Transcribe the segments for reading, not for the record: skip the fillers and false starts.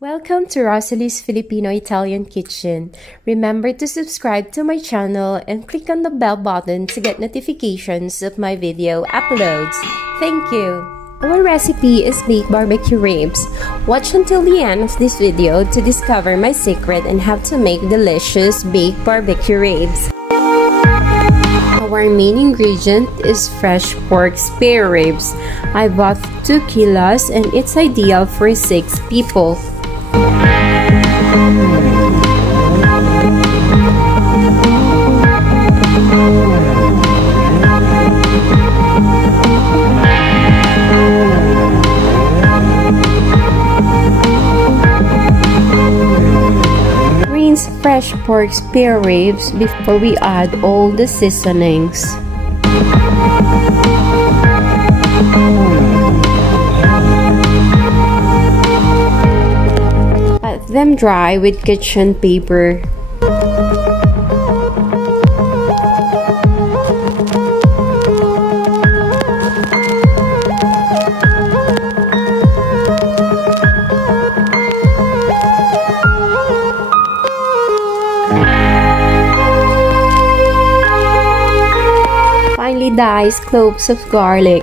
Welcome to Rosalie's Filipino-Italian Kitchen. Remember to subscribe to my channel and click on the bell button to get notifications of my video uploads. Thank you! Our recipe is baked barbecue ribs. Watch until the end of this video to discover my secret and how to make delicious baked barbecue ribs. Our main ingredient is fresh pork spare ribs. I bought 2 kilos and it's ideal for 6 people. Rinse fresh pork spare ribs before we add all the seasonings. Let them dry with kitchen paper. Finely dice cloves of garlic.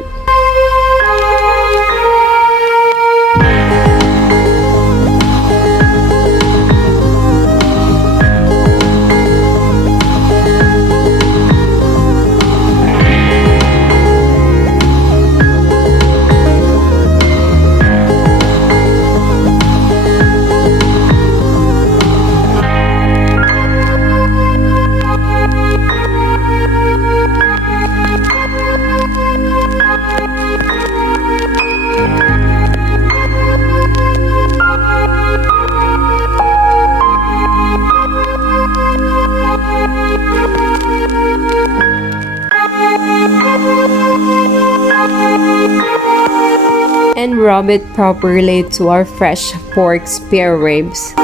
And rub it properly to our fresh pork spare ribs.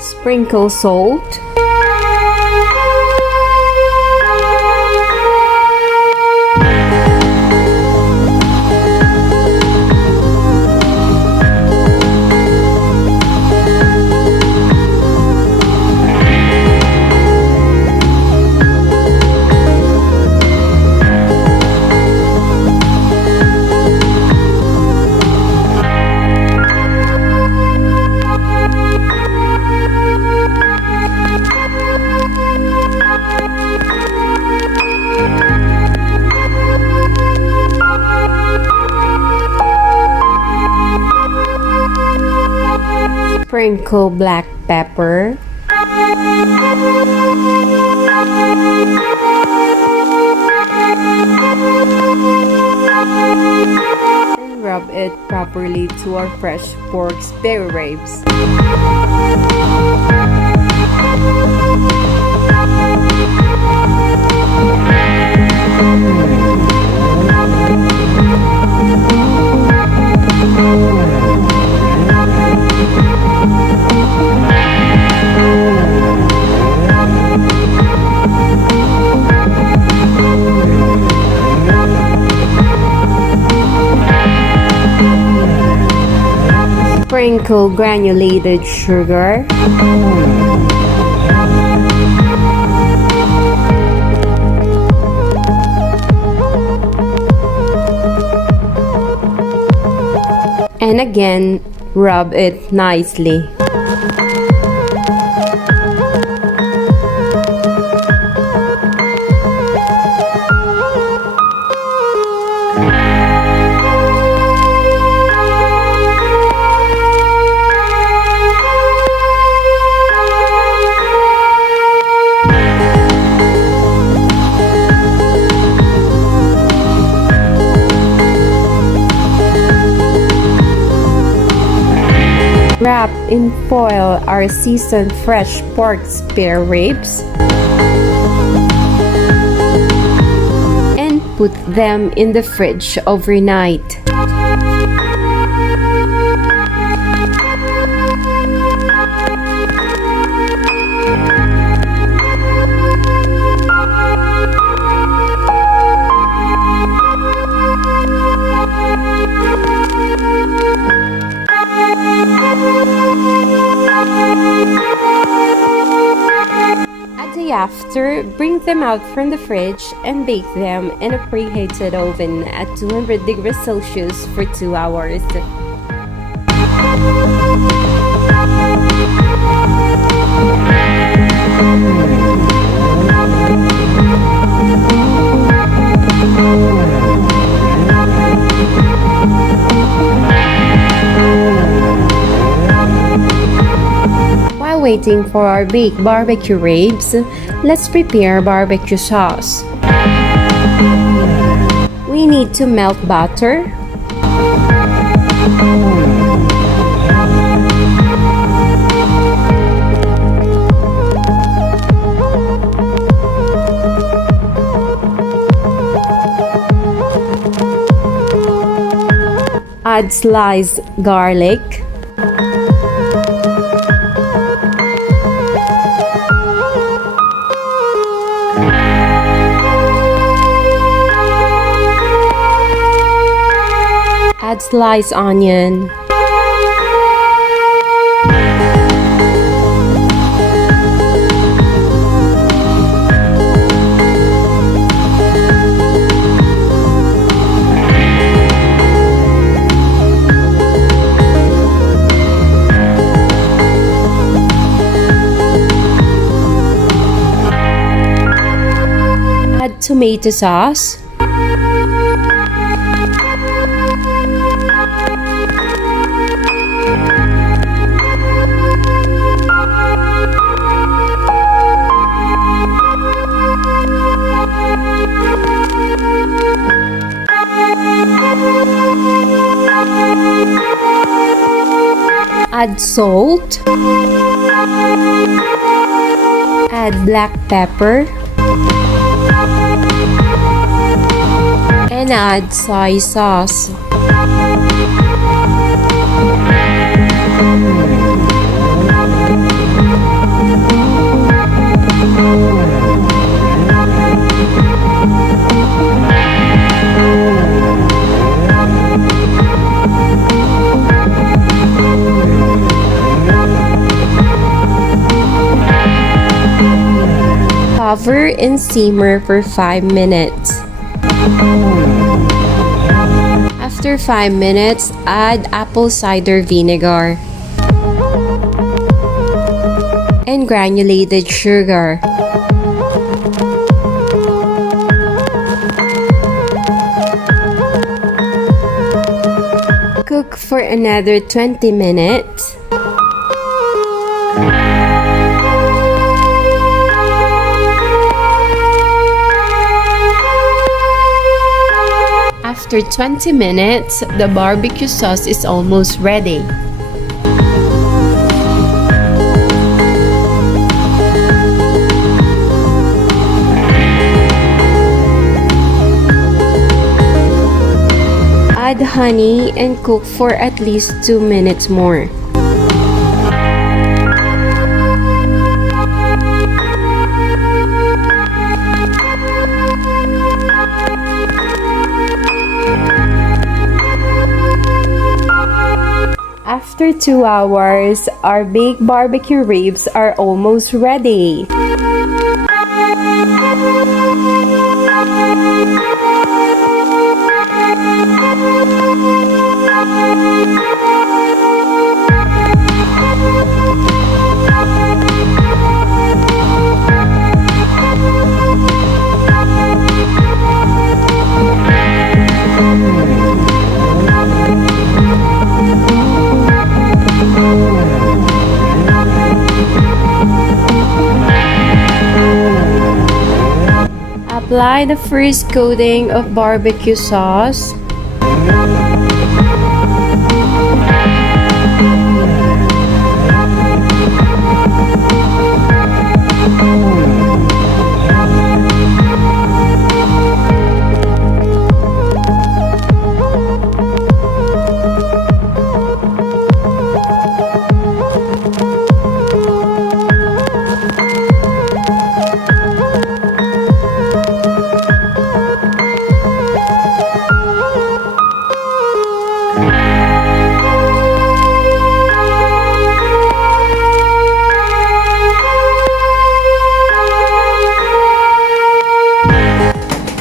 Sprinkle salt. Sprinkle black pepper. And rub it properly to our fresh pork spare ribs. Sprinkle granulated sugar. And again, Rub it nicely. Wrap in foil our seasoned fresh pork spare ribs and put them in the fridge overnight. After, bring them out from the fridge and bake them in a preheated oven at 200 degrees Celsius for 2 hours. Waiting for our baked barbecue ribs, let's prepare barbecue sauce. We need to melt butter, add sliced garlic, add sliced onion, add tomato sauce, add salt, add black pepper, and add soy sauce. Cover and simmer for 5 minutes. After 5 minutes, add apple cider vinegar and granulated sugar. Cook for another 20 minutes. After 20 minutes, the barbecue sauce is almost ready. Add honey and cook for at least 2 minutes more. After 2 hours, our baked barbecue ribs are almost ready. apply the first coating of barbecue sauce.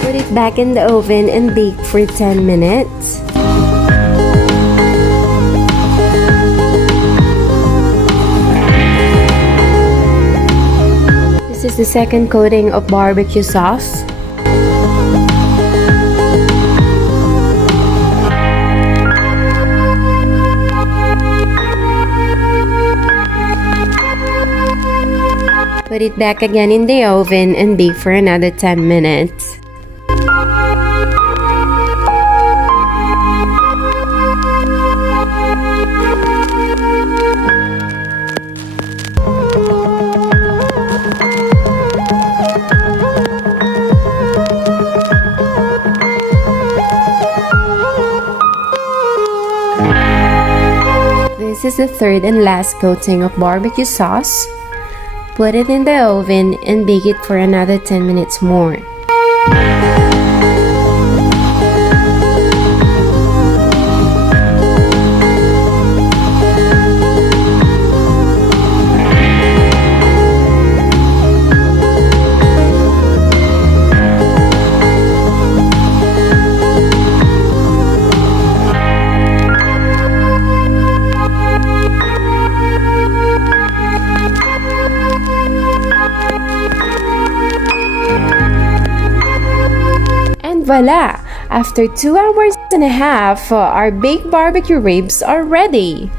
Put it back in the oven and bake for 10 minutes. This is the second coating of barbecue sauce. Put it back again in the oven and bake for another 10 minutes. This is the third and last coating of barbecue sauce. Put it in the oven and bake it for another 10 minutes more. Voila! After 2 hours and a half, our baked barbecue ribs are ready.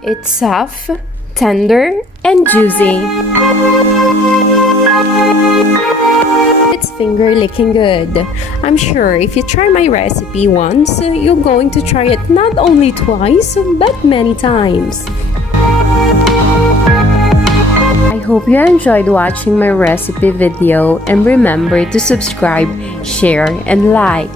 It's soft, tender, and juicy. It's finger-licking good. I'm sure if you try my recipe once, you're going to try it not only twice, but many times. I hope you enjoyed watching my recipe video, and remember to subscribe, share, and like.